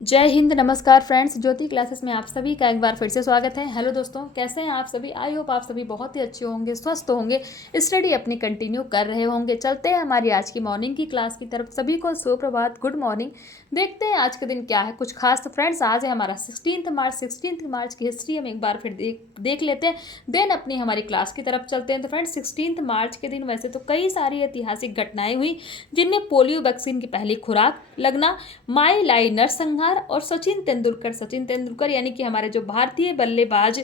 जय हिंद। नमस्कार फ्रेंड्स, ज्योति क्लासेस में आप सभी का एक बार फिर से स्वागत है। हेलो दोस्तों, कैसे हैं आप सभी? आई होप आप सभी बहुत ही अच्छे होंगे, स्वस्थ होंगे, स्टडी अपनी कंटिन्यू कर रहे होंगे। चलते हैं हमारी आज की मॉर्निंग की क्लास की तरफ। सभी को सुप्रभात, गुड मॉर्निंग। देखते हैं आज के दिन क्या है कुछ खास। तो फ्रेंड्स, आज है हमारा 16 मार्च की हिस्ट्री हम एक बार फिर देख लेते हैं, देन अपनी हमारी क्लास की तरफ चलते हैं। तो फ्रेंड्स, 16 मार्च के दिन वैसे तो कई सारी ऐतिहासिक घटनाएं हुई, जिनमें पोलियो वैक्सीन की पहली खुराक लगना, माई लाई नरसंहार और सचिन तेंदुलकर यानी कि हमारे जो भारतीय बल्लेबाज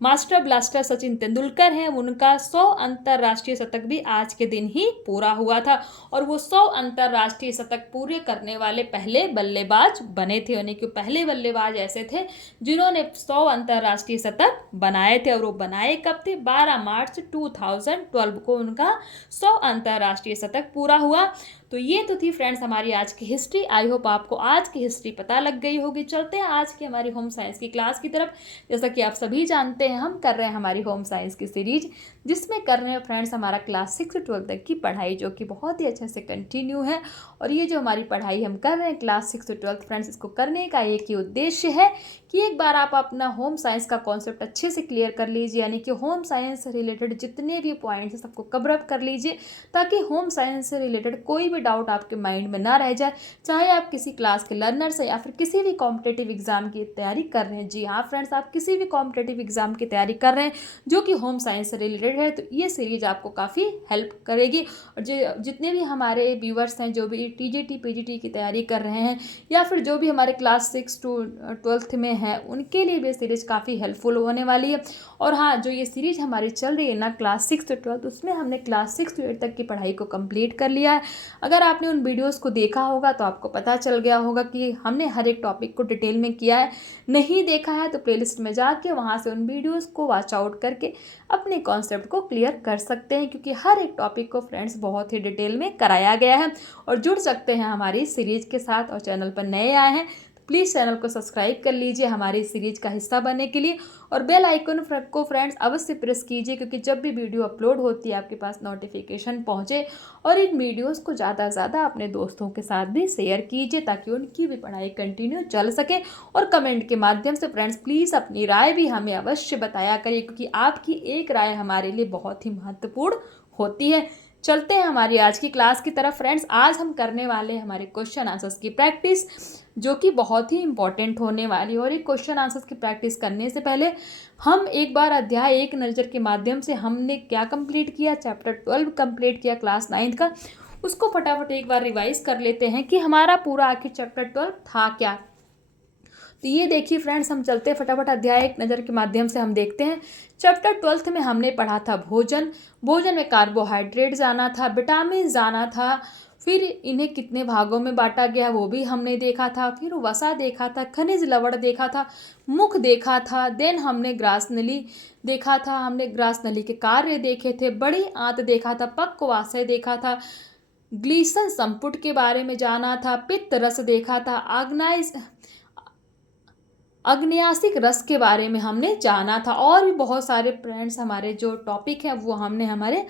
मास्टर ब्लास्टर सचिन तेंदुलकर हैं, उनका 100 अंतर्राष्ट्रीय शतक भी आज के दिन ही पूरा हुआ था। और वो 100 अंतर्राष्ट्रीय शतक पूरे करने वाले पहले बल्लेबाज बने थे, यानी कि पहले बल्लेबाज ऐसे थे जिन्होंने 100 अंतर्राष्ट्रीय शतक बनाए थे। और वो बनाए कब थे? 12 मार्च 2012 को उनका 100 अंतर्राष्ट्रीय शतक पूरा हुआ। तो ये तो थी फ्रेंड्स हमारी आज की हिस्ट्री। आई होप आपको आज की हिस्ट्री पता लग गई होगी। चलते हैं आज की हमारी होम साइंस की क्लास की तरफ। जैसा कि आप सभी जानते हैं, हम कर रहे हैं हमारी होम साइंस की सीरीज, जिसमें कर रहे हैं फ्रेंड्स हमारा क्लास 6 से 12 तक की पढ़ाई, जो कि बहुत ही अच्छे से कंटिन्यू है। और ये जो हमारी पढ़ाई हम कर रहे हैं क्लास 6 से 12 फ्रेंड्स, इसको करने का एक ही उद्देश्य है कि एक बार आप अपना होम साइंस का कॉन्सेप्ट अच्छे से क्लियर कर लीजिए, यानी कि होम साइंस से रिलेटेड जितने भी पॉइंट्स हैं सबको कवर अप कर लीजिए, ताकि होम साइंस से रिलेटेड कोई भी डाउट आपके माइंड में ना रह जाए। चाहे आप किसी क्लास के लर्नर्स हैं या फिर किसी भी कॉम्पिटेटिव एग्जाम की तैयारी कर रहे हैं। जी हाँ फ्रेंड्स, आप किसी भी कॉम्पिटेटिव एग्जाम की तैयारी कर रहे हैं जो कि होम साइंस से रिलेटेड है, तो ये सीरीज आपको काफ़ी हेल्प करेगी। और जो जितने भी हमारे व्यूवर्स हैं, जो भी टीजीटी पीजीटी की तैयारी कर रहे हैं, या फिर जो भी हमारे क्लास 6 to 12 में है, उनके लिए भी सीरीज काफ़ी हेल्पफुल होने वाली है। और हाँ, जो ये सीरीज हमारी चल रही है ना क्लास 6 to 12, उसमें हमने क्लास 6 to 8 तक की पढ़ाई को कंप्लीट कर लिया है। अगर आपने उन वीडियोस को देखा होगा तो आपको पता चल गया होगा कि हमने हर एक टॉपिक को डिटेल में किया है। नहीं देखा है तो प्लेलिस्ट में जाके वहाँ से उन वीडियोस को वॉच आउट करके अपने कॉन्सेप्ट को क्लियर कर सकते हैं, क्योंकि हर एक टॉपिक को फ्रेंड्स बहुत ही डिटेल में कराया गया है। और जुड़ सकते हैं हमारी सीरीज के साथ। और चैनल पर नए आए हैं तो प्लीज़ चैनल को सब्सक्राइब कर लीजिए हमारी सीरीज का हिस्सा बनने के लिए, और बेल आइकन को फ्रेंड्स अवश्य प्रेस कीजिए, क्योंकि जब भी वीडियो अपलोड होती है आपके पास नोटिफिकेशन पहुंचे। और इन वीडियोस को ज़्यादा से ज़्यादा अपने दोस्तों के साथ भी शेयर कीजिए, ताकि उनकी भी पढ़ाई कंटिन्यू चल सके। और कमेंट के माध्यम से फ्रेंड्स प्लीज़ अपनी राय भी हमें अवश्य बताया करिए, क्योंकि आपकी एक राय हमारे लिए बहुत ही महत्वपूर्ण होती है। चलते हैं हमारी आज की क्लास की तरफ फ्रेंड्स। आज हम करने वाले हैं हमारे क्वेश्चन आंसर्स की प्रैक्टिस, जो कि बहुत ही इंपॉर्टेंट होने वाली है। और एक क्वेश्चन आंसर्स की प्रैक्टिस करने से पहले हम एक बार अध्याय एक नज़र के माध्यम से हमने क्या कंप्लीट किया, चैप्टर 12 कंप्लीट किया क्लास 9 का, उसको फटाफट एक बार रिवाइज कर लेते हैं कि हमारा पूरा आखिर चैप्टर 12 था क्या। तो ये देखिए फ्रेंड्स, हम चलते हैं फटाफट अध्याय एक नज़र के माध्यम से हम देखते हैं। चैप्टर 12 में हमने पढ़ा था भोजन। भोजन में कार्बोहाइड्रेट जाना था, विटामिन जाना था, फिर इन्हें कितने भागों में बांटा गया वो भी हमने देखा था, फिर वसा देखा था, खनिज लवण देखा था, मुख देखा था, देन हमने ग्रास नली देखा था, हमने ग्रास नली के कार्य देखे थे, बड़ी आंत देखा था, पक्वाशय देखा था, ग्लीसन संपुट के बारे में जाना था, पित्त रस देखा था, अग्न्यासिक रस के बारे में हमने जाना था। और भी बहुत सारे फ्रेंड्स हमारे जो टॉपिक हैं वो हमने हमारे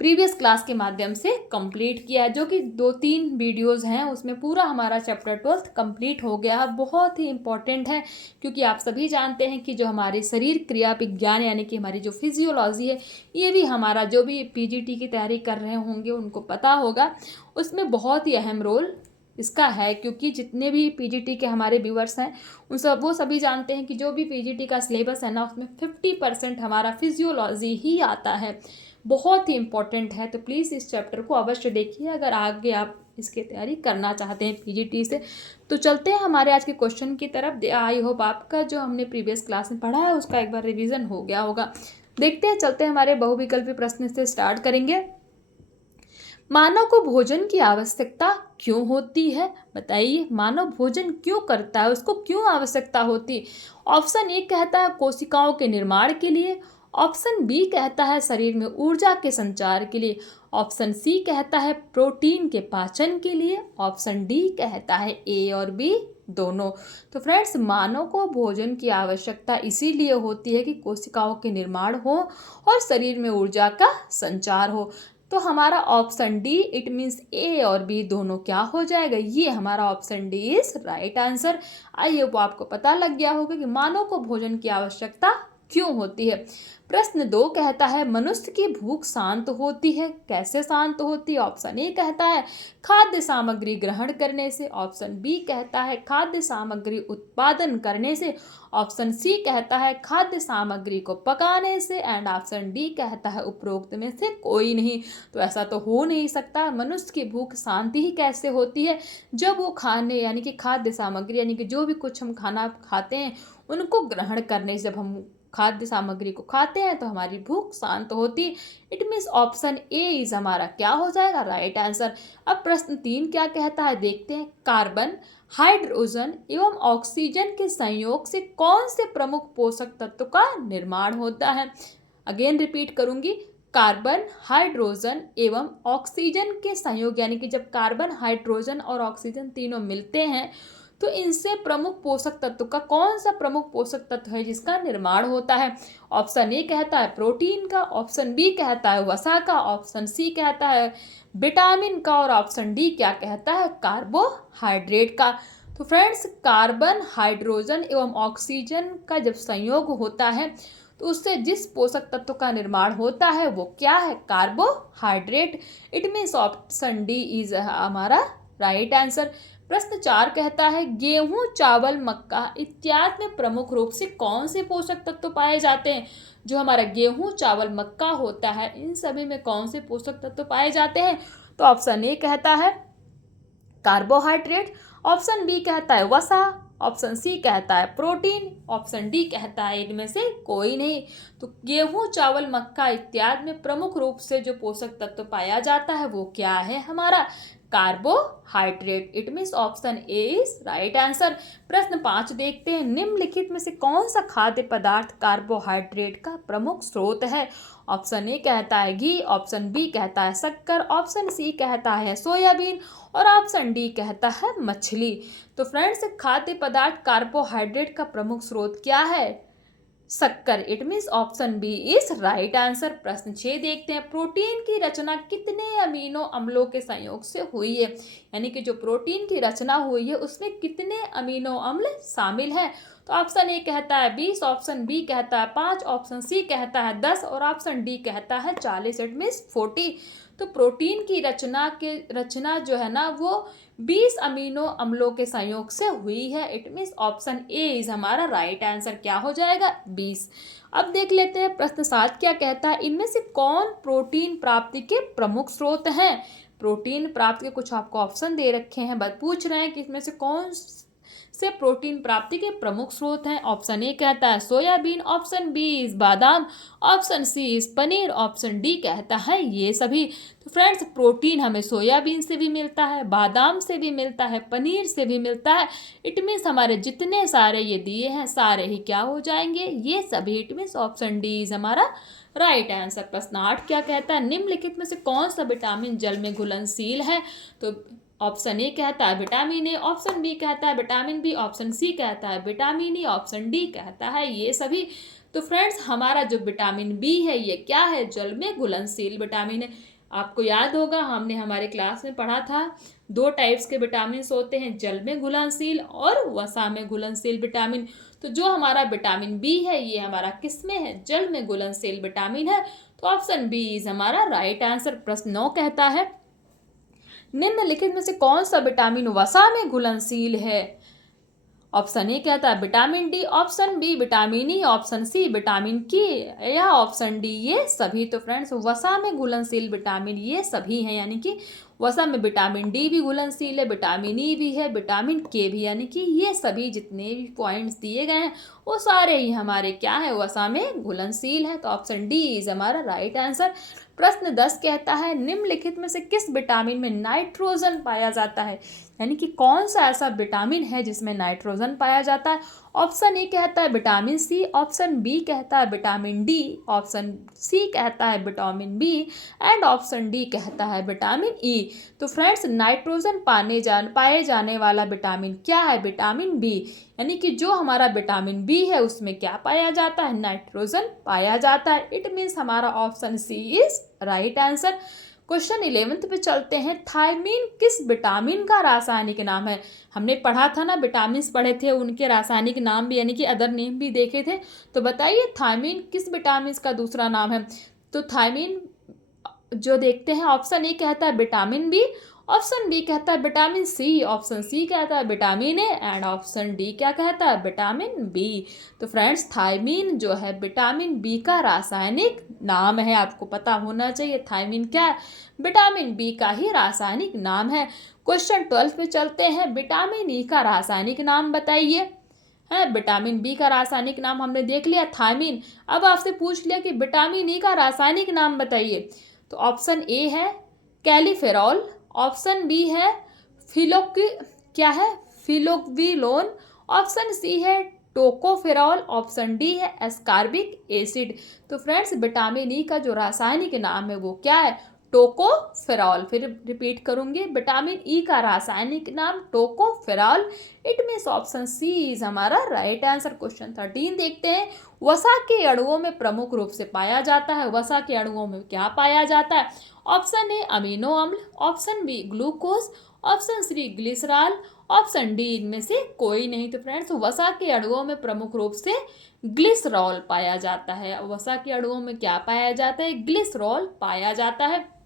प्रीवियस क्लास के माध्यम से कंप्लीट किया है, जो कि 2-3 वीडियोस हैं, उसमें पूरा हमारा चैप्टर 12 कंप्लीट हो गया है। बहुत ही इंपॉर्टेंट है, क्योंकि आप सभी जानते हैं कि जो हमारे शरीर क्रिया विज्ञान यानी कि हमारी जो फिजियोलॉजी है, ये भी हमारा जो भी पीजीटी की तैयारी कर रहे होंगे उनको पता होगा, उसमें बहुत ही अहम रोल इसका है। क्योंकि जितने भी पीजीटी के हमारे व्यूअर्स हैं वो सभी जानते हैं कि जो भी पीजीटी का सिलेबस है ना, उसमें 50% हमारा फिजियोलॉजी ही आता है। बहुत ही इंपॉर्टेंट है, तो प्लीज़ इस चैप्टर को अवश्य देखिए अगर आगे आप इसकी तैयारी करना चाहते हैं पीजीटी से। तो चलते हैं हमारे आज के क्वेश्चन की तरफ। आई होप आपका जो हमने प्रीवियस क्लास में पढ़ा है उसका एक बार रिवीजन हो गया होगा। देखते हैं, चलते हैं हमारे बहुविकल्पी प्रश्न से स्टार्ट करेंगे। मानव को भोजन की आवश्यकता क्यों होती है? बताइए, मानव भोजन क्यों करता है, उसको क्यों आवश्यकता होती? ऑप्शन ए कहता है कोशिकाओं के निर्माण के लिए, ऑप्शन बी कहता है शरीर में ऊर्जा के संचार के लिए, ऑप्शन सी कहता है प्रोटीन के पाचन के लिए, ऑप्शन डी कहता है ए और बी दोनों। तो फ्रेंड्स, मानव को भोजन की आवश्यकता इसीलिए होती है कि कोशिकाओं के निर्माण हो और शरीर में ऊर्जा का संचार हो। तो हमारा ऑप्शन डी इट मीन्स ए और बी दोनों क्या हो जाएगा, ये हमारा option D is right answer. I hope आपको पता लग गया होगा कि मानव को भोजन की आवश्यकता क्यों होती है। प्रश्न 2 कहता है मनुष्य की भूख शांत होती है, कैसे शांत होती है। ऑप्शन ए कहता है खाद्य सामग्री ग्रहण करने से, ऑप्शन बी कहता है खाद्य सामग्री उत्पादन करने से, ऑप्शन सी कहता है खाद्य सामग्री को पकाने से, एंड ऑप्शन डी कहता है उपरोक्त में से कोई नहीं। तो ऐसा तो हो नहीं सकता। मनुष्य की भूख शांति ही कैसे होती है, जब वो खाने यानी कि खाद्य सामग्री यानी कि जो भी कुछ हम खाना खाते हैं उनको ग्रहण करने से, जब हम खाद्य सामग्री को खाते हैं तो हमारी भूख शांत होती है। It means option A is हमारा क्या हो जाएगा, राइट आंसर। अब प्रश्न 3 क्या कहता है देखते हैं। कार्बन, हाइड्रोजन एवं ऑक्सीजन के संयोग से कौन से प्रमुख पोषक तत्व का निर्माण होता है। अगेन रिपीट करूंगी, कार्बन, हाइड्रोजन एवं ऑक्सीजन के संयोग यानी कि जब कार्बन, हाइड्रोजन और ऑक्सीजन तीनों मिलते हैं तो इनसे प्रमुख पोषक तत्व का कौन सा प्रमुख पोषक तत्व है जिसका निर्माण होता है। ऑप्शन ए कहता है प्रोटीन का, ऑप्शन बी कहता है वसा का, ऑप्शन सी कहता है विटामिन का, और ऑप्शन डी क्या कहता है कार्बोहाइड्रेट का। तो फ्रेंड्स, कार्बन, हाइड्रोजन एवं ऑक्सीजन का जब संयोग होता है तो उससे जिस पोषक तत्व का निर्माण होता है वो क्या है, carbohydrate. It means option D is हमारा राइट आंसर। प्रश्न 4 कहता है गेहूं, चावल, मक्का इत्यादि में प्रमुख रूप से कौन से पोषक तत्व पाए जाते हैं। जो हमारा गेहूं, चावल, मक्का होता है इन सभी में कौन से पोषक तत्व पाए जाते हैं। तो ऑप्शन ए कहता है कार्बोहाइड्रेट, ऑप्शन बी कहता है वसा, ऑप्शन सी कहता है प्रोटीन, ऑप्शन डी कहता है इनमें से कोई नहीं। तो गेहूं, चावल, मक्का इत्यादि में प्रमुख रूप से जो पोषक तत्व पाया जाता है वो क्या है, हमारा carbohydrate. It means option A is right answer. प्रश्न 5 देखते हैं निम्नलिखित में से कौन सा खाद्य पदार्थ कार्बोहाइड्रेट का प्रमुख स्रोत है। ऑप्शन ए कहता है घी, ऑप्शन बी कहता है शक्कर, ऑप्शन सी कहता है सोयाबीन, और ऑप्शन डी कहता है मछली। तो फ्रेंड्स, खाद्य पदार्थ कार्बोहाइड्रेट का प्रमुख स्रोत क्या है, शक्कर। It means option B is right answer. प्रश्न 6 देखते हैं प्रोटीन की रचना कितने अमीनो अम्लों के संयोग से हुई है। यानी कि जो प्रोटीन की रचना हुई है उसमें कितने अमीनो अम्ल शामिल हैं। तो ऑप्शन ए कहता है 20, ऑप्शन बी कहता है 5, ऑप्शन सी कहता है 10, और ऑप्शन डी कहता है 40। It means 40। तो प्रोटीन की रचना जो है ना वो 20 अमीनो अम्लों के संयोग से हुई है। It means option A is हमारा राइट आंसर। क्या हो जाएगा, 20। अब देख लेते हैं प्रश्न 7 क्या कहता है इनमें से कौन प्रोटीन प्राप्ति के प्रमुख स्रोत हैं। प्रोटीन प्राप्ति के कुछ आपको ऑप्शन दे रखे हैं, बस पूछ रहे हैं कि इसमें से कौन से प्रोटीन प्राप्ति के प्रमुख स्रोत हैं। ऑप्शन ए कहता है soybean, option B is badam, option C is paneer, option D कहता है ये सभी। तो फ्रेंड्स, प्रोटीन हमें सोयाबीन से भी मिलता है, बादाम से भी मिलता है, पनीर से भी मिलता है। इट मीन्स हमारे जितने सारे ये दिए हैं सारे ही क्या हो जाएंगे, ये सभी। It means option D is हमारा राइट आंसर। प्रश्न 8 क्या कहता है निम्नलिखित में से कौन सा विटामिन जल में घुलनशील है। तो ऑप्शन ए कहता है विटामिन ए, ऑप्शन बी कहता है विटामिन बी, ऑप्शन सी कहता है विटामिन ई, ऑप्शन डी कहता है ये सभी। तो फ्रेंड्स, हमारा जो विटामिन बी है ये क्या है, जल में घुलनशील विटामिन है। आपको याद होगा हमने हमारे क्लास में पढ़ा था 2 टाइप्स के विटामिन होते हैं, जल में घुलनशील और वसा में घुलनशील विटामिन। तो जो हमारा विटामिन बी है ये हमारा किस में है, जल में घुलनशील विटामिन है। तो ऑप्शन बी इज हमारा राइट आंसर। प्रश्न 9 कहता है निम्नलिखित में से कौन सा विटामिन वसा में घुलनशील है। ऑप्शन ए कहता है vitamin D, option B vitamin E, option C vitamin K, या ऑप्शन डी ये सभी। तो फ्रेंड्स, वसा में घुलनशील विटामिन ये सभी हैं, यानी कि वसा में विटामिन डी भी घुलनशील है, विटामिन ई भी है, विटामिन के भी, यानी कि ये सभी जितने भी पॉइंट्स दिए गए हैं वो सारे ही हमारे क्या है, वसा में घुलनशील है। तो ऑप्शन डी इज हमारा राइट आंसर। प्रश्न 10 कहता है निम्नलिखित में से किस विटामिन में नाइट्रोजन पाया जाता है। यानी कि कौन सा ऐसा विटामिन है जिसमें नाइट्रोजन पाया जाता है। ऑप्शन ए कहता है विटामिन सी, ऑप्शन बी कहता है विटामिन डी, ऑप्शन सी कहता है vitamin B, and option D कहता है विटामिन ई। तो फ्रेंड्स, नाइट्रोजन पाए जाने वाला विटामिन क्या है, विटामिन बी। यानी कि जो हमारा विटामिन बी है उसमें क्या पाया जाता है, नाइट्रोजन पाया जाता है। इट मीन्स हमारा option C is right answer. Question 11th पे चलते हैं। थायमीन किस विटामिन का रासायनिक नाम है? हमने पढ़ा था ना, विटामिन पढ़े थे, उनके रासायनिक नाम भी यानी कि अदर नेम भी देखे थे। तो बताइए थायमीन किस विटामिन का दूसरा नाम है? तो थायमीन जो देखते हैं, ऑप्शन ए कहता है विटामिन बी, ऑप्शन बी कहता है विटामिन सी, ऑप्शन सी कहता है vitamin A and option D क्या कहता है? Vitamin B. तो फ्रेंड्स थायमीन जो है विटामिन बी का रासायनिक नाम है, आपको पता होना चाहिए। थायमीन क्या है? विटामिन बी का ही रासायनिक नाम है। क्वेश्चन 12 पे चलते हैं। विटामिन ई का रासायनिक नाम बताइए। है विटामिन बी का रासायनिक नाम हमने देख लिया थायमीन। अब आपसे पूछ लिया कि विटामिन ई का रासायनिक नाम बताइए। तो ऑप्शन ए है कैलीफेरॉल, ऑप्शन बी है फिलोक्विलोन, ऑप्शन सी है टोकोफेरॉल, ऑप्शन डी है एस्कॉर्बिक एसिड। तो फ्रेंड्स विटामिन ई का जो रासायनिक नाम है वो क्या है? टोकोफेरॉल। फिर रिपीट करूंगी, विटामिन ई का रासायनिक नाम tocopherol. It means option C is हमारा राइट आंसर। क्वेश्चन 13 देखते हैं। वसा के अणुओं में प्रमुख रूप से पाया जाता है। वसा के अणुओं में क्या पाया जाता है? ऑप्शन ए अमीनो अम्ल, option B glucose, option C glycerol, option D इनमें से कोई नहीं। तो फ्रेंड्स वसा के अणुओं में प्रमुख रूप से ग्लिसरॉल पाया जाता है। वसा के अणुओं में क्या पाया जाता है? ग्लिसरॉल पाया जाता है।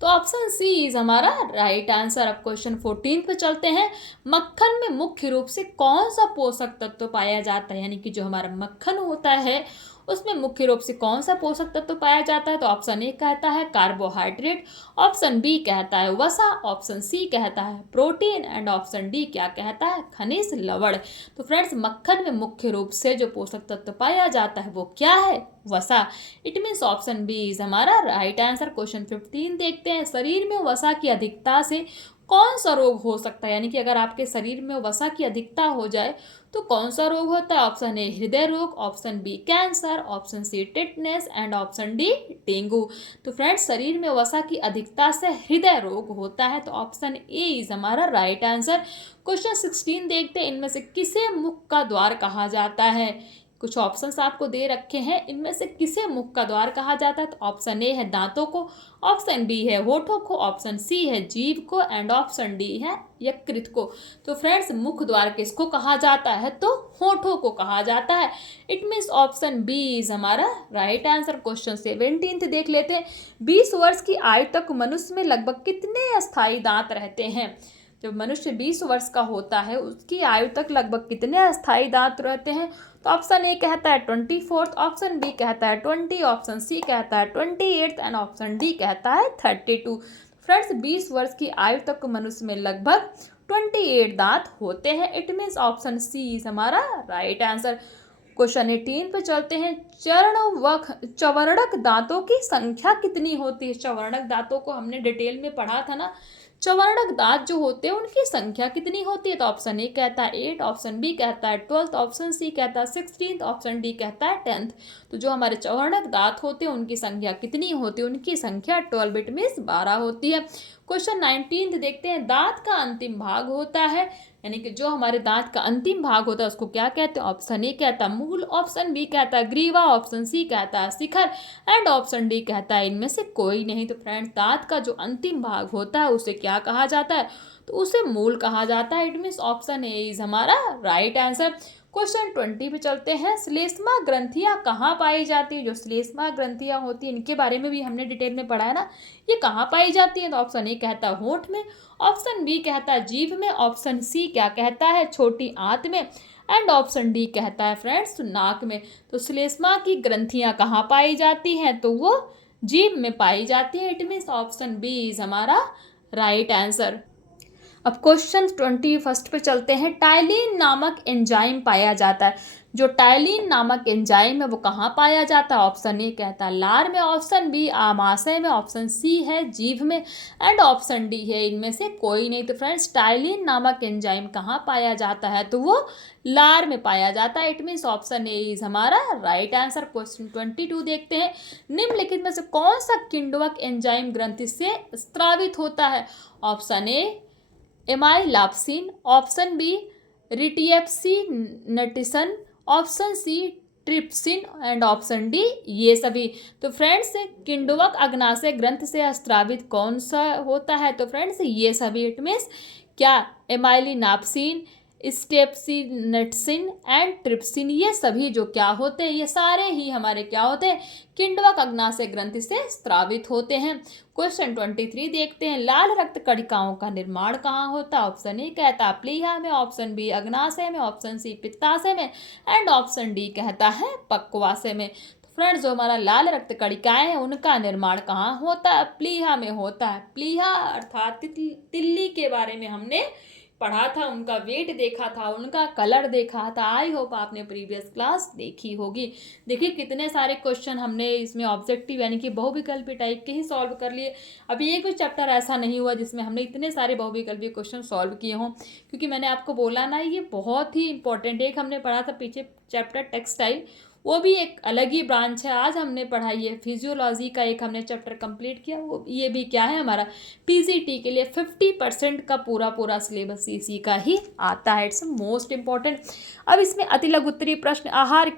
तो ऑप्शन सी इज हमारा राइट आंसर। अब क्वेश्चन 14 पे चलते हैं। मक्खन में मुख्य रूप से कौन सा पोषक तत्व पाया जाता है? यानी कि जो हमारा मक्खन होता है उसमें मुख्य रूप से कौन सा पोषक तत्व पाया जाता है? तो ऑप्शन ए कहता है कार्बोहाइड्रेट, ऑप्शन बी कहता है वसा, ऑप्शन सी कहता है प्रोटीन एंड ऑप्शन डी क्या कहता है? खनिज लवण। तो फ्रेंड्स मक्खन में मुख्य रूप से जो पोषक तत्व पाया जाता है वो क्या है? वसा। It means option B is हमारा राइट आंसर। क्वेश्चन 15 देखते हैं। शरीर में वसा की अधिकता से कौन सा रोग हो सकता है? यानी कि अगर आपके शरीर में वसा की अधिकता हो जाए तो कौन सा रोग होता है? ऑप्शन ए हृदय रोग, option B cancer, option C tetanus and option D dengue. तो फ्रेंड्स शरीर में वसा की अधिकता से हृदय रोग होता है। तो ऑप्शन ए इज हमारा राइट आंसर। क्वेश्चन 16 देखते हैं। इनमें से किसे मुख का द्वार कहा जाता है? कुछ ऑप्शंस आपको दे रखे हैं, इनमें से किसे मुख का द्वार कहा जाता है? तो ऑप्शन ए है दांतों को, ऑप्शन बी है होठों को, ऑप्शन सी है जीभ को एंड ऑप्शन डी है यकृत को। तो फ्रेंड्स मुख द्वार किसको कहा जाता है? तो होठों को कहा जाता है। It means option B is हमारा राइट आंसर। क्वेश्चन 17 देख लेते हैं। 20 वर्ष की आयु तक मनुष्य में लगभग कितने अस्थायी दांत रहते हैं? जब मनुष्य 20 वर्ष का होता है उसकी आयु तक लगभग कितने अस्थायी दांत रहते हैं? तो ऑप्शन ए कहता है 24, ऑप्शन बी कहता है 20, ऑप्शन सी कहता है 28 एंड ऑप्शन डी कहता है 32। फ्रेंड्स 20 वर्ष की आयु तक मनुष्य में लगभग 28 दांत होते हैं। It means option C is हमारा राइट आंसर। क्वेश्चन 18 पे चलते हैं। चवर्णक दांतों की संख्या कितनी होती है? चवर्णक दांतों को हमने डिटेल में पढ़ा था ना। चवर्णक दांत जो होते हैं उनकी संख्या कितनी होती है? तो ऑप्शन ए कहता है 8, ऑप्शन बी कहता है 12, ऑप्शन सी कहता है 16, ऑप्शन डी कहता है 10। तो जो हमारे चवर्णक दांत होते हैं उनकी संख्या कितनी होती है? उनकी संख्या 12, इट मीन्स 12 होती है। क्वेश्चन 19 देखते हैं। दांत का अंतिम भाग होता है, यानी कि जो हमारे दांत का अंतिम भाग होता है उसको क्या कहते हैं? ऑप्शन ए कहता है मूल, ऑप्शन बी कहता है ग्रीवा, ऑप्शन सी कहता है शिखर एंड ऑप्शन डी कहता है इनमें से कोई नहीं। तो फ्रेंड्स दांत का जो अंतिम भाग होता है उसे क्या कहा जाता है? तो उसे मूल कहा जाता है। It means option A is हमारा राइट आंसर। क्वेश्चन 20 पे चलते हैं। श्लेष्मा ग्रंथियां कहाँ पाई जाती है? जो श्लेष्मा ग्रंथियां होती है इनके बारे में भी हमने डिटेल में पढ़ा है ना। ये कहाँ पाई जाती है? तो ऑप्शन ए कहता है होंठ में, ऑप्शन बी कहता है जीभ में, ऑप्शन सी क्या कहता है छोटी आंत में एंड ऑप्शन डी कहता है फ्रेंड्स नाक में। तो श्लेष्मा की ग्रंथियां कहाँ पाई जाती हैं? तो वो जीभ में पाई जाती है। It means option B is हमारा राइट आंसर। अब क्वेश्चन 21 पे चलते हैं। टाइलिन नामक एंजाइम पाया जाता है। जो टाइलिन नामक एंजाइम है वो कहाँ पाया जाता है? ऑप्शन ए कहता है लार में, ऑप्शन बी आमाशय में, ऑप्शन सी है जीभ में एंड ऑप्शन डी है इनमें से कोई नहीं। तो फ्रेंड्स टाइलिन नामक एंजाइम कहाँ पाया जाता है? तो वो लार में पाया जाता है। It means option A is हमारा राइट आंसर। क्वेश्चन 22 देखते हैं। निम्नलिखित में से कौन सा किण्वक एंजाइम ग्रंथि से स्त्रावित होता है? Option A amylopsin, option B रिटिएप्सिनटिसन, option C trypsin and option D ये सभी। तो फ्रेंड्स किण्वक अग्नाशय ग्रंथ से स्रावित कौन सा होता है? तो फ्रेंड्स ये सभी। इट मीन्स क्या एमाइलिनाप्सिन, स्टेप्सिनेटसिन एंड ट्रिप्सिन, ये सभी जो क्या होते हैं, ये सारे ही हमारे क्या होते हैं, किण्वक अग्नाशय ग्रंथि से स्रावित होते हैं। क्वेश्चन 23 देखते हैं। लाल रक्त कणिकाओं का निर्माण कहाँ होता है? ऑप्शन ए कहता है प्लीहा में, ऑप्शन बी अग्नाशय में, ऑप्शन सी पित्ताशय में एंड ऑप्शन डी कहता है पक्वाशय में। तो फ्रेंड्स जो हमारा लाल रक्त कणिकाएं हैं उनका निर्माण कहाँ होता है? प्लीहा में होता है। प्लीहा अर्थात तिल्ली के बारे में हमने पढ़ा था, उनका वेट देखा था, उनका कलर देखा था। आई होप आपने प्रीवियस क्लास देखी होगी। देखिए कितने सारे क्वेश्चन हमने इसमें ऑब्जेक्टिव यानी कि बहुविकल्पी टाइप के ही सॉल्व कर लिए। अभी एक भी चैप्टर ऐसा नहीं हुआ जिसमें हमने इतने सारे बहुविकल्पी क्वेश्चन सॉल्व किए हों, क्योंकि मैंने आपको बोला ना ये बहुत ही इंपॉर्टेंट। एक हमने पढ़ा था पीछे चैप्टर टेक्सटाइल, वो भी एक अलग ही ब्रांच है। आज हमने पढ़ाई है फिजियोलॉजी का एक हमने चैप्टर कंप्लीट किया, वो ये भी क्या है हमारा पीजीटी के लिए 50% का पूरा सिलेबस इसी का ही आता है। It's most important. अब इसमें अति लघु उत्तरीय प्रश्न, आहार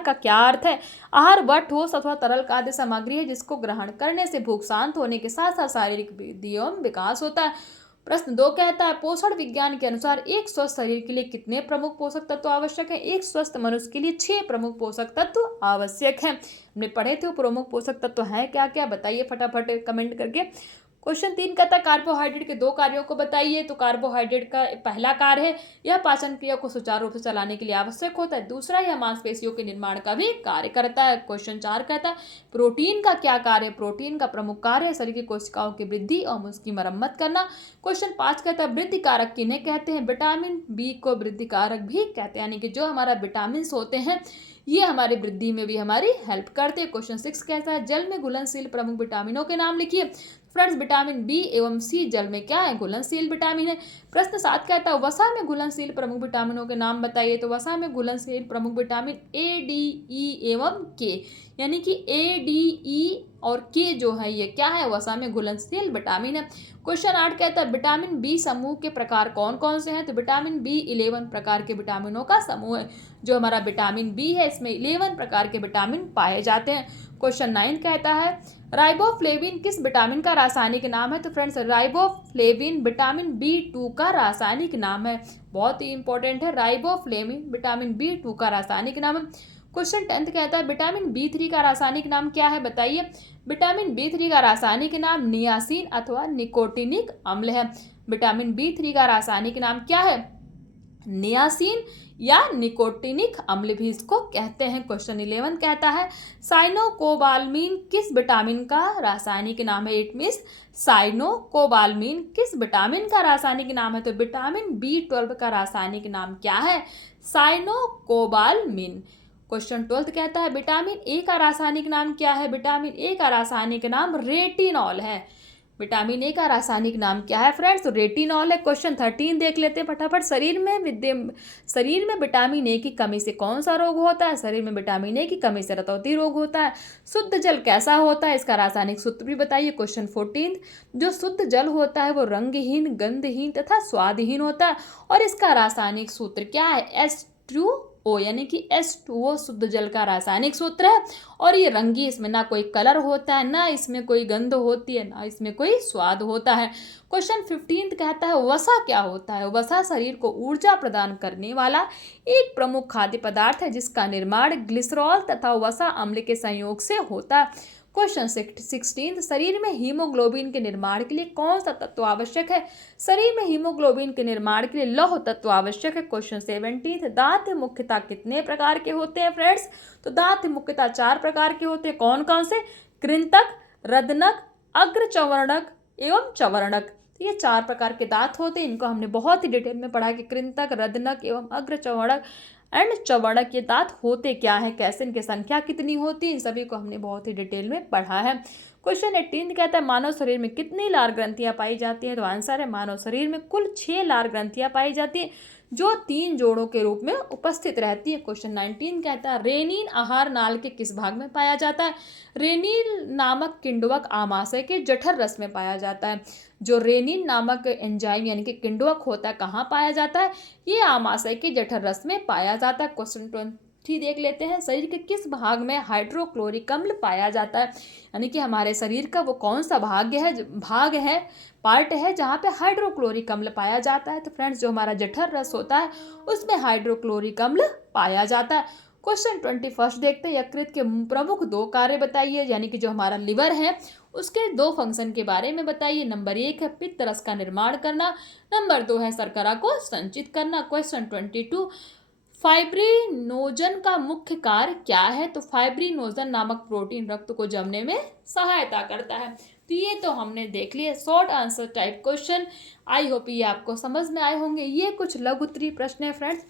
का क्या अर्थ है? आहार वह ठोस अथवा तरल खाद्य सामग्री है जिसको ग्रहण करने से भूख शांत होने के साथ साथ शारीरिक वृद्धि एवं विकास होता है। प्रश्न 2 कहता है पोषण विज्ञान के अनुसार एक स्वस्थ शरीर के लिए कितने प्रमुख पोषक तत्व आवश्यक है? एक स्वस्थ मनुष्य के लिए 6 प्रमुख पोषक तत्व आवश्यक हैं। हमने पढ़े थे वो प्रमुख पोषक तत्व हैं क्या क्या, बताइए फटाफट कमेंट करके। क्वेश्चन 3 कहता है कार्बोहाइड्रेट के 2 कार्यों को बताइए। तो कार्बोहाइड्रेट का पहला कार्य है यह पाचन क्रिया को सुचारू रूप से चलाने के लिए आवश्यक होता है। दूसरा यह मांसपेशियों के निर्माण का भी कार्य करता है। क्वेश्चन 4 कहता है प्रोटीन का क्या कार्य है? प्रोटीन का प्रमुख कार्य है शरीर की कोशिकाओं की वृद्धि और उसकी मरम्मत करना। क्वेश्चन 5 कहता है वृद्धि कारक किन्हें कहते हैं? विटामिन बी को वृद्धि कारक भी कहते हैं, यानी कि जो हमारा विटामिन होते हैं ये हमारी वृद्धि में भी हमारी हेल्प करते हैं। क्वेश्चन 6 कहता है जल में घुलनशील प्रमुख विटामिनों के नाम लिखिए। फ्रेंड्स विटामिन बी एवं सी जल में क्या है? घुलनशील विटामिन है। प्रश्न 7 कहता है वसा में घुलनशील प्रमुख विटामिनों के नाम बताइए। तो वसा में घुलनशील प्रमुख विटामिन ए, डी, ई एवं के, यानी कि ए, डी, ई और के जो है ये क्या है? वसा में घुलनशील विटामिन है। क्वेश्चन 8 कहता है विटामिन बी समूह के प्रकार कौन कौन से हैं? तो विटामिन बी 11 प्रकार के विटामिनों का समूह है। जो हमारा विटामिन बी है इसमें 11 प्रकार के विटामिन पाए जाते हैं। क्वेश्चन 9 कहता है राइबोफ्लेविन किस विटामिन का रासायनिक नाम है? तो फ्रेंड्स राइबोफ्लेविन विटामिन B2 का रासायनिक नाम है। बहुत ही इंपॉर्टेंट है, राइबोफ्लेविन विटामिन B2 का रासायनिक नाम है। क्वेश्चन 10 कहता है विटामिन B3 का रासायनिक नाम क्या है? बताइए। विटामिन B3 का रासायनिक नाम नियासिन अथवा निकोटिनिक अम्ल है। विटामिन B3 का रासायनिक नाम क्या है? नियासिन या निकोटिनिक अम्ल भी इसको कहते हैं। क्वेश्चन 11 कहता है साइनोकोबाल्मीन किस विटामिन का रासायनिक नाम है? इट मीन्स साइनोकोबाल्मीन किस विटामिन का रासायनिक नाम है? तो विटामिन B12 का रासायनिक नाम क्या है? साइनोकोबाल्मीन। क्वेश्चन 12 कहता है विटामिन ए का रासायनिक नाम क्या है? विटामिन ए का रासायनिक नाम रेटिनॉल है। विटामिन ए का रासायनिक नाम क्या है फ्रेंड्स? तो रेटिनॉल है। क्वेश्चन 13 देख लेते हैं फटाफट। शरीर में विटामिन ए की कमी से कौन सा रोग होता है? शरीर में विटामिन ए की कमी से रतौंधी रोग होता है। शुद्ध जल कैसा होता है? इसका रासायनिक सूत्र भी बताइए। क्वेश्चन 14 जो शुद्ध जल होता है वो रंगहीन, गंधहीन तथा स्वादहीन होता है और इसका रासायनिक सूत्र क्या है? H2O, यानी कि H2O शुद्ध जल का रासायनिक सूत्र है। और ये रंगी, इसमें ना कोई कलर होता है, ना इसमें कोई गंध होती है, ना इसमें कोई स्वाद होता है। क्वेश्चन 15 कहता है वसा क्या होता है? वसा शरीर को ऊर्जा प्रदान करने वाला एक प्रमुख खाद्य पदार्थ है जिसका निर्माण ग्लिसरॉल तथा वसा अम्ल के संयोग से होता है। क्वेश्चन 16 शरीर में हीमोग्लोबिन के निर्माण के लिए कौन सा तत्व आवश्यक है? शरीर में हीमोग्लोबिन के निर्माण के लिए लौह तत्व आवश्यक है। क्वेश्चन 17 दांत मुख्यतः कितने प्रकार के होते हैं फ्रेंड्स? तो दांत मुख्यतः 4 प्रकार के होते हैं। कौन कौन से? कृंतक, रदनक, अग्रचवर्णक एवं चवर्णक। तो ये 4 प्रकार के दांत होते हैं। इनको हमने बहुत ही डिटेल में पढ़ा कि कृंतक, रदनक एवं अग्रचवर्णक एंड चवर्णक ये दांत होते क्या है, कैसे इनकी संख्या कितनी होती है, इन सभी को हमने बहुत ही डिटेल में पढ़ा है। क्वेश्चन 18 कहता है मानव शरीर में कितनी लार ग्रंथियां पाई जाती हैं? तो आंसर है मानव शरीर में कुल 6 लार ग्रंथियां पाई जाती हैं जो 3 जोड़ों के रूप में उपस्थित रहती है। क्वेश्चन 19 कहता है रेनिन आहार नाल के किस भाग में पाया जाता है? रेनिन नामक किण्वक आमाशय के जठर रस में पाया जाता है। जो रेनिन नामक एंजाइम यानी कि किण्वक होता है कहाँ पाया जाता है? ये आमाशय के जठर रस में पाया जाता है। क्वेश्चन थी देख लेते हैं, शरीर के किस भाग में हाइड्रोक्लोरिक अम्ल पाया जाता है। यानी कि हमारे शरीर का वो कौन सा भाग है, पार्ट है जहाँ पे हाइड्रोक्लोरिक अम्ल पाया जाता है। तो फ्रेंड्स, जो हमारा जठर रस होता है उसमें हाइड्रोक्लोरिक अम्ल पाया जाता है। क्वेश्चन 21 देखते हैं, यकृत के प्रमुख 2 कार्य बताइए। यानी कि जो हमारा लिवर है उसके 2 फंक्शन के बारे में बताइए। नंबर 1 है पित्त रस का निर्माण करना, नंबर 2 है शर्करा को संचित करना। क्वेश्चन 22, फाइब्रिनोजन का मुख्य कार्य क्या है। तो फाइब्रिनोजन नामक प्रोटीन रक्त को जमने में सहायता करता है। तो ये तो हमने देख लिया short answer type question. I hope ये आपको समझ में आए होंगे। ये कुछ लघु उत्तरीय प्रश्न है फ्रेंड्स,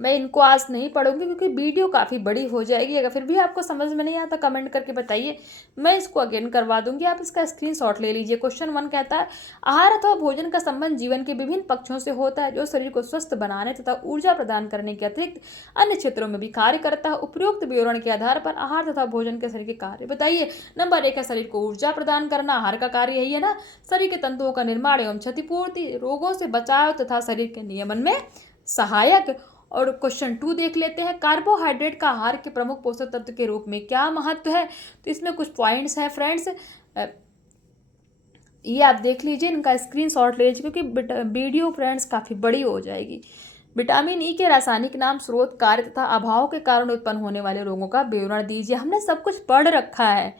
मैं इनको आज नहीं पढ़ूंगी क्योंकि वीडियो काफ़ी बड़ी हो जाएगी। अगर फिर भी आपको समझ में नहीं आता कमेंट करके बताइए, मैं इसको अगेन करवा दूंगी। आप इसका स्क्रीनशॉट ले लीजिए। क्वेश्चन 1 कहता है, आहार अथवा भोजन का संबंध जीवन के विभिन्न पक्षों से होता है जो शरीर को स्वस्थ बनाने तथा ऊर्जा प्रदान करने के अतिरिक्त अन्य क्षेत्रों में भी कार्य करता है। उपरोक्त विवरण के आधार पर आहार तथा भोजन के शरीर के कार्य बताइए। नंबर 1 है शरीर को ऊर्जा प्रदान करना। आहार का कार्य यही है ना, शरीर के तंतुओं का निर्माण एवं क्षतिपूर्ति, रोगों से बचाव तथा शरीर के नियमन में सहायक। और क्वेश्चन 2 देख लेते हैं, कार्बोहाइड्रेट का आहार के प्रमुख पोषक तत्व के रूप में क्या महत्व है। तो इसमें कुछ पॉइंट्स हैं फ्रेंड्स, ये आप देख लीजिए, इनका स्क्रीनशॉट ले लीजिए क्योंकि वीडियो फ्रेंड्स काफ़ी बड़ी हो जाएगी। विटामिन ई के रासायनिक नाम, स्रोत, कार्य तथा अभाव के कारण उत्पन्न होने वाले रोगों का विवरण दीजिए। हमने सब कुछ पढ़ रखा है,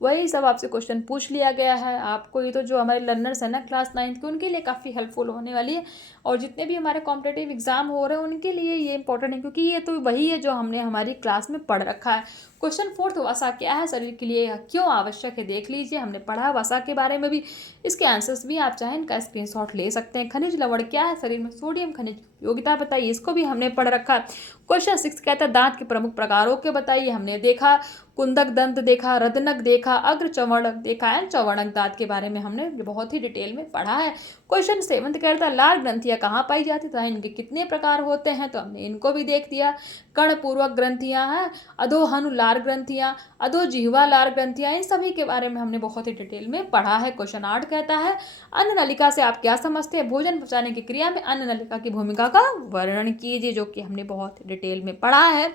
वही सब आपसे क्वेश्चन पूछ लिया गया है। आपको ये तो जो हमारे लर्नर्स हैं ना क्लास 9 के, उनके लिए काफ़ी हेल्पफुल होने वाली है। और जितने भी हमारे कॉम्पिटेटिव एग्जाम हो रहे हैं उनके लिए ये इंपॉर्टेंट है क्योंकि ये तो वही है जो हमने हमारी क्लास में पढ़ रखा है। क्वेश्चन 4, वसा क्या है, शरीर के लिए क्यों आवश्यक है, देख लीजिए। हमने पढ़ा वसा के बारे में भी, इसके आंसर्स भी आप चाहें इनका स्क्रीनशॉट ले सकते हैं। खनिज लवण क्या है, शरीर में सोडियम खनिज की उपयोगिता बताइए, इसको भी हमने पढ़ रखा है। क्वेश्चन 6 कहता है, दांत के प्रमुख प्रकारों के बताइए। हमने देखा कुंदक दंत देखा, रदनक देखा, अग्र चवर्णक देखा एंड चवर्णक दांत के बारे में हमने बहुत ही डिटेल में पढ़ा है। क्वेश्चन 7 कहता है, लार ग्रंथियां कहाँ पाई जाती है, इनके कितने प्रकार होते हैं, तो हमने इनको भी देख दिया। कर्णपूर्वक ग्रंथियां हैं, अधोहनुलार ग्रंथियां, अधोजिह्वा लार ग्रंथियां, इन सभी के बारे में हमने बहुत ही डिटेल में पढ़ा है। क्वेश्चन 8 कहता है, अन्न नलिका से आप क्या समझते हैं, भोजन पचाने की क्रिया में अन्न नलिका की भूमिका का वर्णन कीजिए, जो कि हमने बहुत डिटेल में पढ़ा है।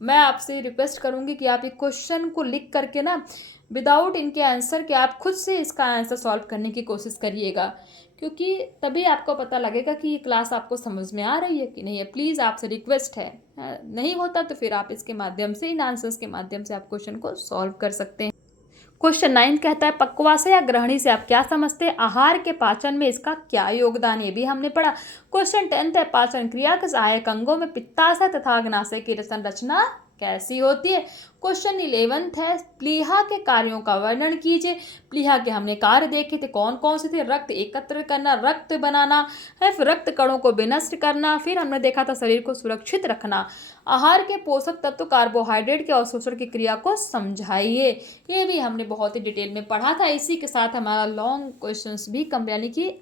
मैं आपसे रिक्वेस्ट करूंगी कि आप ये क्वेश्चन को लिख करके ना, विदाउट इनके आंसर के आप खुद से इसका आंसर सॉल्व करने की कोशिश करिएगा, क्योंकि तभी आपको पता लगेगा कि ये क्लास आपको समझ में आ रही है कि नहीं है। प्लीज़ आपसे रिक्वेस्ट है, नहीं होता तो फिर आप इसके माध्यम से, इन आंसर्स के माध्यम से आप क्वेश्चन को सॉल्व कर सकते हैं। क्वेश्चन 9 कहता है, पक्वाशय या ग्रहणी से आप क्या समझते हैं, आहार के पाचन में इसका क्या योगदान, ये भी हमने पढ़ा। क्वेश्चन 10 है, पाचन क्रिया के सहायक अंगों में पित्ताशय तथा अग्नाशय की संरचना कैसी होती है। क्वेश्चन 11 है, प्लीहा के कार्यों का वर्णन कीजिए। प्लीहा के हमने कार्य देखे थे, कौन कौन से थे, रक्त एकत्र करना, रक्त बनाना है, फिर रक्त कणों को विनष्ट करना, फिर हमने देखा था शरीर को सुरक्षित रखना। आहार के पोषक तत्व कार्बोहाइड्रेट के अवशोषण की क्रिया को समझाइए, ये भी हमने बहुत ही डिटेल में पढ़ा था। इसी के साथ हमारा लॉन्ग क्वेश्चंस भी यानी कि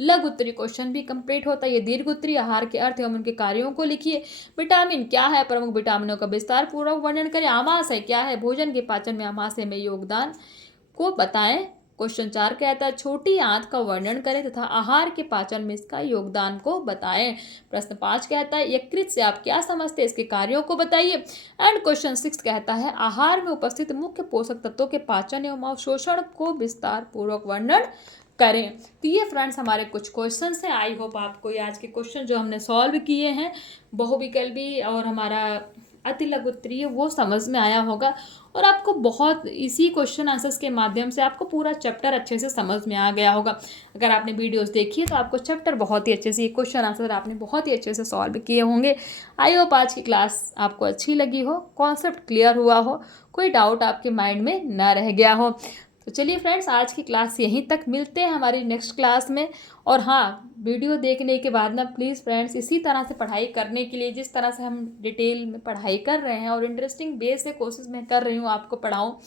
लघु उत्तरीय क्वेश्चन भी कंप्लीट होता है। ये दीर्घ उत्तरीय, आहार के अर्थ एवं उनके कार्यों को लिखिए। विटामिन क्या है, प्रमुख विटामिनों का विस्तार पूर्वक वर्णन करें। आमाशय क्या है, भोजन के पाचन में आमाशय में योगदान को बताएं। क्वेश्चन 4 कहता है, छोटी आंत का वर्णन करें तथा आहार के पाचन में इसका योगदान को बताएं। प्रश्न 5 कहता है, यकृत से आप क्या समझते हैं, इसके कार्यों को बताइए। एंड क्वेश्चन 6 कहता है, आहार में उपस्थित मुख्य पोषक तत्वों के पाचन एवं अवशोषण को विस्तार पूर्वक वर्णन करें। तो ये फ्रेंड्स हमारे कुछ क्वेश्चंस हैं। आई होप आपको ये आज के क्वेश्चन जो हमने सॉल्व किए हैं, बहुविकल्पी और हमारा अति लघु उत्तरीय, वो समझ में आया होगा और आपको बहुत इसी क्वेश्चन आंसर्स के माध्यम से आपको पूरा चैप्टर अच्छे से समझ में आ गया होगा। अगर आपने वीडियोस देखी है तो आपको चैप्टर बहुत ही अच्छे से, ये क्वेश्चन आंसर आपने बहुत ही अच्छे से सॉल्व किए होंगे। आई होप आज की क्लास आपको अच्छी लगी हो, कॉन्सेप्ट क्लियर हुआ हो, कोई डाउट आपके माइंड में ना रह गया हो। तो चलिए फ्रेंड्स, आज की क्लास यहीं तक, मिलते हैं हमारी नेक्स्ट क्लास में। और हाँ, वीडियो देखने के बाद ना प्लीज़ फ्रेंड्स, इसी तरह से पढ़ाई करने के लिए, जिस तरह से हम डिटेल में पढ़ाई कर रहे हैं और इंटरेस्टिंग वे से कोशिश मैं कर रही हूँ आपको पढ़ाऊँ,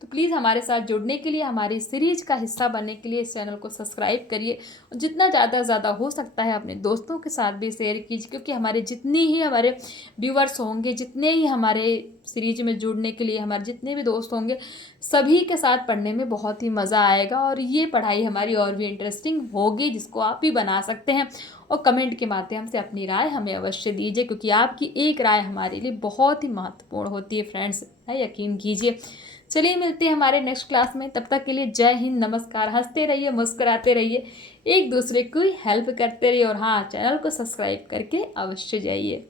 तो प्लीज़ हमारे साथ जुड़ने के लिए, हमारी सीरीज का हिस्सा बनने के लिए इस चैनल को सब्सक्राइब करिए और जितना ज़्यादा हो सकता है अपने दोस्तों के साथ भी शेयर कीजिए, क्योंकि हमारे जितने ही हमारे व्यूअर्स होंगे, जितने ही हमारे सीरीज में जुड़ने के लिए हमारे जितने भी दोस्त होंगे, सभी के साथ पढ़ने में बहुत ही मज़ा आएगा और ये पढ़ाई हमारी और भी इंटरेस्टिंग होगी, इसको आप भी बना सकते हैं। और कमेंट के माध्यम से अपनी राय हमें अवश्य दीजिए, क्योंकि आपकी एक राय हमारे लिए बहुत ही महत्वपूर्ण होती है फ्रेंड्स, यकीन कीजिए। चलिए मिलते हैं हमारे नेक्स्ट क्लास में, तब तक के लिए जय हिंद, नमस्कार। हंसते रहिए, मुस्कुराते रहिए, एक दूसरे की हेल्प करते रहिए और हाँ, चैनल को सब्सक्राइब करके अवश्य जाइए।